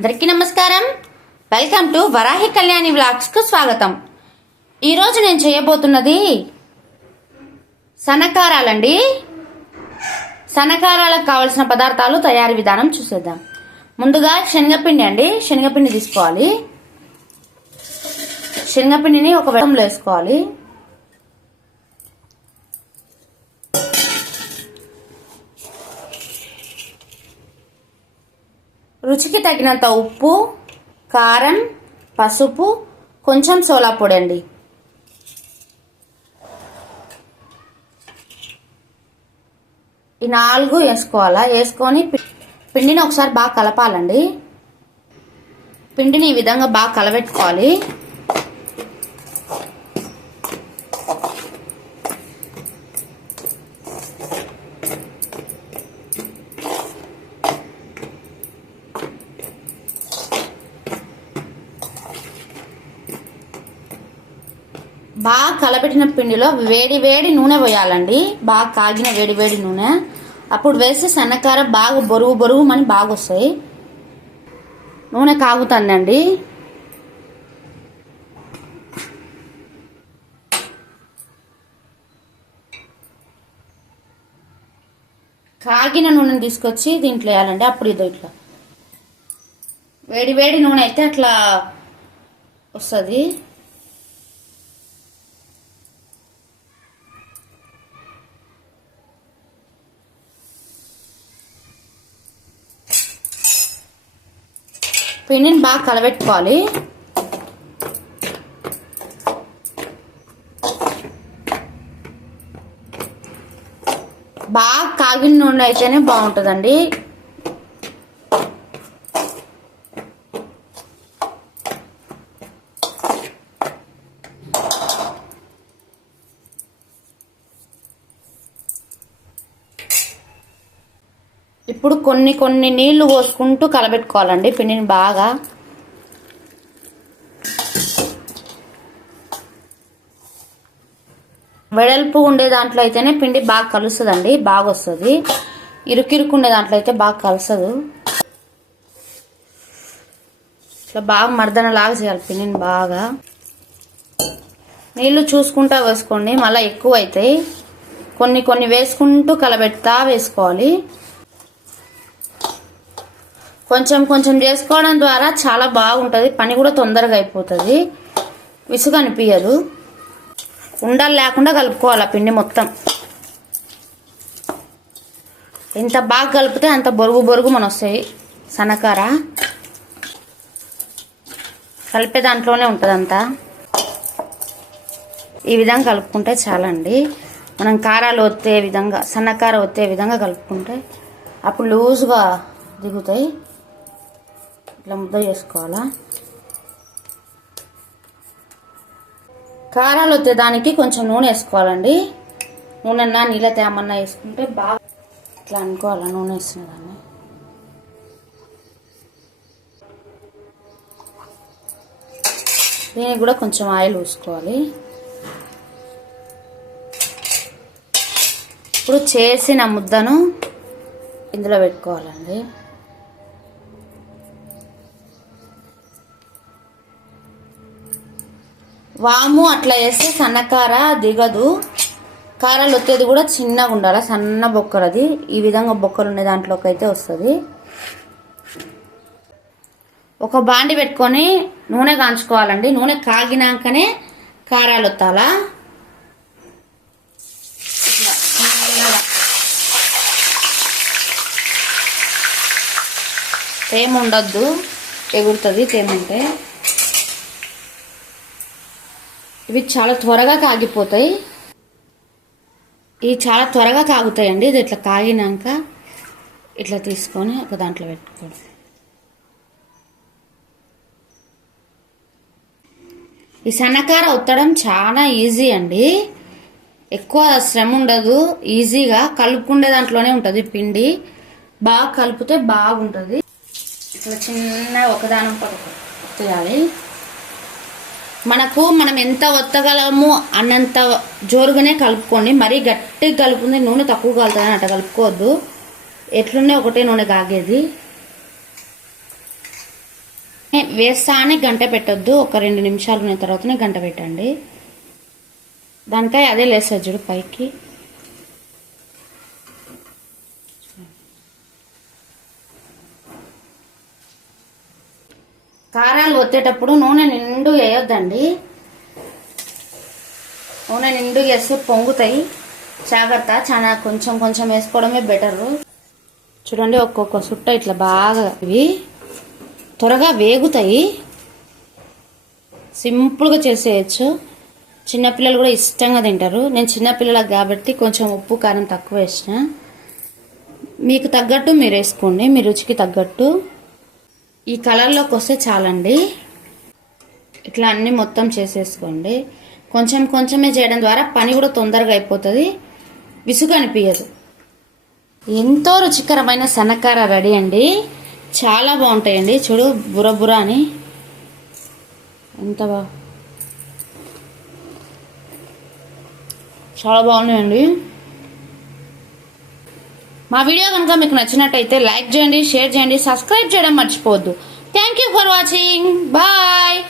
అందరికీ నమస్కారం. Welcome to Varahi Kalyani వ్లాగ్స్కు స్వాగతం. ఈరోజు నేను చేయబోతున్నది సన్నకారాలండి సన్నకారాలకు కావలసిన పదార్థాలు తయారీ విధానం చూసేద్దాం. ముందుగా శనగపిండి అండి. శనగపిండి తీసుకోవాలి. శనగపిండిని ఒక వెడంలో వేసుకోవాలి. రుచికి తగినంత ఉప్పు కారం పసుపు కొంచెం సోలా పొడి అండి ఈ నాలుగు వేసుకోవాలా? వేసుకొని పి- పిండిని ఒకసారి బాగా కలపాలండి. పిండిని ఈ విధంగా బాగా కలబెట్టుకోవాలి. బాగా కలపెట్టిన పిండిలో వేడి వేడి నూనె పోయాలండి. బాగా కాగిన వేడి వేడి నూనె. అప్పుడు వేస్తే సన్నకార బాగా బొరుగు బొరుగు మని బాగా వస్తాయి నూనె కాగుతుందండి కాగిన నూనెని తీసుకొచ్చి దీంట్లో వేయాలండి. అప్పుడు ఇదో ఇట్లా. వేడి వేడి నూనె అయితే అట్లా వస్తుంది. పిండిని బాగా కలబెట్టుకోవాలి. బాగా కాగిన నూనె అయితేనే బాగుంటుందండి. ఇప్పుడు కొన్ని కొన్ని నీళ్ళు పోసుకుంటూ కలబెట్టుకోవాలండి. పిండిని బాగా వెడల్పు ఉండే దాంట్లో అయితేనే పిండి బాగా కలుస్తుందండి బాగా వస్తుంది ఇరుకిరుకు ఉండే దాంట్లో అయితే బాగా కలసదు. ఇట్లా బాగా మర్దనలాగా చేయాలి పిండిని బాగా. నీళ్ళు చూసుకుంటా వేసుకోండి మళ్ళీ ఎక్కువ అవుతాయి కొన్ని కొన్ని వేసుకుంటూ కలబెడతా వేసుకోవాలి. కొంచెం కొంచెం చేసుకోవడం ద్వారా చాలా బాగుంటుంది. పని కూడా తొందరగా అయిపోతుంది. విసుగు అనిపించదు ఉండలు లేకుండా కలుపుకోవాలి ఆ పిండి మొత్తం. ఎంత బాగా కలిపితే అంత బొరుగు బొరుగు మన వస్తాయి. సనకార కలిపే దాంట్లోనే ఉంటుంది అంతా ఈ విధంగా కలుపుకుంటే చాలండి. మనం కారాలు ఒత్తే విధంగా సన్నకార ఒత్తే విధంగా కలుపుకుంటే అప్పుడు లూజ్గా దిగుతాయి. ఇట్లా ముద్ద చేసుకోవాలా? కారాలు వచ్చే దానికి కొంచెం నూనె వేసుకోవాలండి. నూనె అన్నా నీళ్ళ తేమన్నా వేసుకుంటే బాగా ఇట్లా అనుకోవాలా నూనె వేసిన దాన్ని? దీనికి కూడా కొంచెం ఆయిల్ పూసుకోవాలి. ఇప్పుడు చేసిన ముద్దను ఇందులో పెట్టుకోవాలండి. వాము అట్లా వేస్తే సన్నకార దిగదు. కారాలు వచ్చేది కూడా చిన్నగా ఉండాలి సన్న బొక్కలది ఈ విధంగా బొక్కలు ఉండే దాంట్లోకి అయితే వస్తుంది. ఒక బాండి పెట్టుకొని నూనె కాంచుకోవాలండి. నూనె కాగినాకనే కారాలు వత్తాలా తేమ ఉండద్దు. ఎగురుతుంది తేమ ఉంటే ఇవి చాలా త్వరగా కాగిపోతాయి. ఇవి చాలా త్వరగా కాగుతాయండి. ఇది ఇట్లా కాగినాక ఇట్లా తీసుకొని ఒక దాంట్లో పెట్టుకోండి. ఈ సన్నకార ఉత్తడం చాలా ఈజీ అండి. ఎక్కువ శ్రమ ఉండదు. ఈజీగా కలుపుకుండే దాంట్లోనే ఉంటుంది పిండి. బాగా కలిపితే బాగుంటుంది. ఇట్లా చిన్న ఒకదానం చేయాలి మనకు మనం ఎంత ఒత్తగలము అన్నంత జోరుగానే కలుపుకోండి. మరీ గట్టిగా కలుపుకుంది నూనె తక్కువ కలుతుందని అట్లా కలుపుకోవద్దు. ఎట్లుండే ఒకటే నూనె కాగేది. వేస్తానే గంట పెట్టొద్దు. ఒక రెండు నిమిషాలు ఉన్న తర్వాతనే గంట పెట్టండి. దానికై అదే లేస్తుంది చూడు పైకి. కారాలు వచ్చేటప్పుడు నూనె నిండు వేయొద్దండి. నూనె నిండు వేస్తే పొంగుతాయి. జాగ్రత్త చాలా కొంచెం కొంచెం వేసుకోవడమే బెటరు చూడండి ఒక్కొక్క సుట్ట ఇట్లా బాగా ఇవి త్వరగా వేగుతాయి. సింపుల్గా చేసేయచ్చు. చిన్నపిల్లలు కూడా ఇష్టంగా తింటారు. నేను చిన్నపిల్లలకు కాబట్టి కొంచెం ఉప్పు కారం తక్కువ వేసిన. మీకు తగ్గట్టు మీరు వేసుకోండి. మీ రుచికి తగ్గట్టు. ఈ కలర్లోకి వస్తే చాలండి. ఇట్లా అన్నీ మొత్తం చేసేసుకోండి. కొంచెం కొంచెమే చేయడం ద్వారా పని కూడా తొందరగా అయిపోతుంది. విసుగు అనిపించదు ఎంతో రుచికరమైన సన్నకార రెడీ అండి. చాలా బాగుంటాయండి. చూడు బుర బుర అని. ఎంత బా. చాలా బాగున్నాయండి. మా వీడియో కనుక మీకు నచ్చినట్టయితే లైక్ చేయండి షేర్ చేయండి సబ్స్క్రైబ్ చేయడం మర్చిపోవద్దు. Thank you for watching bye